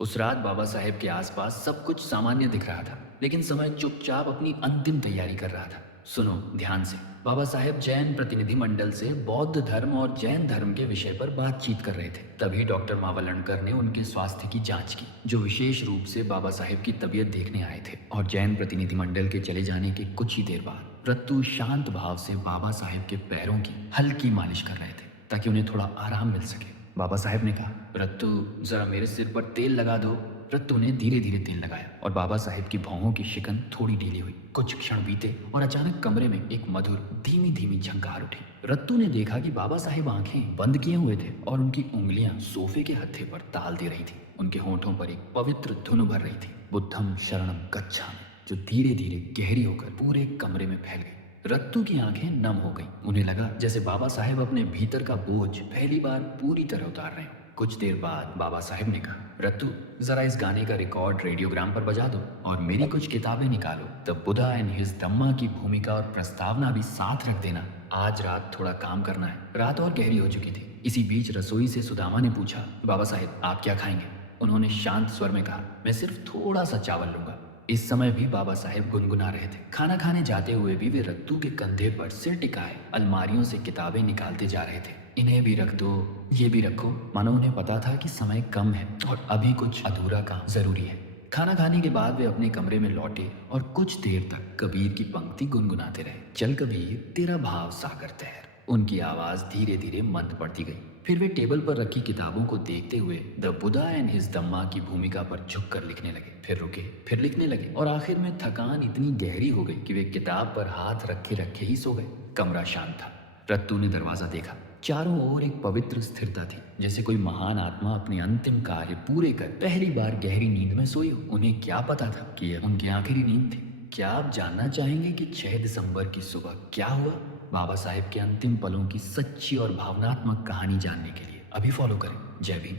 उस रात बाबा साहेब के आसपास सब कुछ सामान्य दिख रहा था, लेकिन समय चुपचाप अपनी अंतिम तैयारी कर रहा था। सुनो ध्यान से। बाबा साहेब जैन प्रतिनिधि मंडल से बौद्ध धर्म और जैन धर्म के विषय पर बातचीत कर रहे थे। तभी डॉक्टर मावलणकर ने उनके स्वास्थ्य की जांच की, जो विशेष रूप से बाबा साहेब की तबीयत देखने आए थे। और जैन प्रतिनिधि मंडल के चले जाने के कुछ ही देर बाद रत्तू शांत भाव से बाबा साहेब के पैरों की हल्की मालिश कर रहे थे, ताकि उन्हें थोड़ा आराम मिल सके। बाबा साहेब ने कहा, रत्तू जरा मेरे सिर पर तेल लगा दो। रत्तू ने धीरे धीरे तेल लगाया और बाबा साहेब की भौहों की शिकन थोड़ी ढीली हुई। कुछ क्षण बीते और अचानक कमरे में एक मधुर धीमी धीमी झंकार उठी। रत्तू ने देखा कि बाबा साहेब आंखें बंद किए हुए थे और उनकी उंगलियां सोफे के हत्थे पर ताल दे रही थी। उनके होठों पर एक पवित्र धुन भर रही थी, बुद्धम शरणम गच्छामि, जो धीरे धीरे गहरी होकर पूरे कमरे में फैल गई। रत्तू की आंखें नम हो गईं। उन्हें लगा जैसे बाबा साहेब अपने भीतर का बोझ पहली बार पूरी तरह उतार रहे हैं। कुछ देर बाद बाबा साहेब ने कहा, रत्तू जरा इस गाने का रिकॉर्ड रेडियोग्राम पर बजा दो और मेरी कुछ किताबें निकालो। द बुद्धा एंड हिज धम्मा की भूमिका और प्रस्तावना भी साथ रख देना। आज रात थोड़ा काम करना है। रात और गहरी हो चुकी थी। इसी बीच रसोई से सुदामा ने पूछा, बाबा साहेब आप क्या खाएंगे? उन्होंने शांत स्वर में कहा, मैं सिर्फ थोड़ा सा चावल लूंगा। इस समय भी बाबा साहेब गुनगुना रहे थे। खाना खाने जाते हुए भी वे रत्तू के कंधे पर सिर टिकाए अलमारियों से किताबें निकालते जा रहे थे। इन्हें भी रख दो, ये भी रखो, मानो उन्हें पता था कि समय कम है और अभी कुछ अधूरा काम जरूरी है। खाना खाने के बाद वे अपने कमरे में लौटे और कुछ देर तक कबीर की पंक्ति गुनगुनाते रहे। चल कबीर तेरा भाव सागर तैर। उनकी आवाज धीरे धीरे मंद पड़ती गई। फिर वे टेबल पर रखी किताबों को देखते हुए द बुद्धा एंड हिज धम्मा की भूमिका पर झुककर लिखने लगे। फिर रुके, फिर लिखने लगे और आखिर में थकान इतनी गहरी हो गई कि वे किताब पर हाथ रखे रखे ही सो गए। कमरा शांत था। रत्तू ने दरवाजा देखा। चारों ओर एक पवित्र स्थिरता थी, जैसे कोई महान आत्मा अपने अंतिम कार्य पूरे कर पहली बार गहरी नींद में सोई हो। उन्हें क्या पता था कि यह उनकी आखिरी नींद थी? क्या आप जानना चाहेंगे कि 6 दिसंबर की सुबह क्या हुआ? बाबा साहेब के अंतिम पलों की सच्ची और भावनात्मक कहानी जानने के लिए अभी फॉलो करें। जय भीम।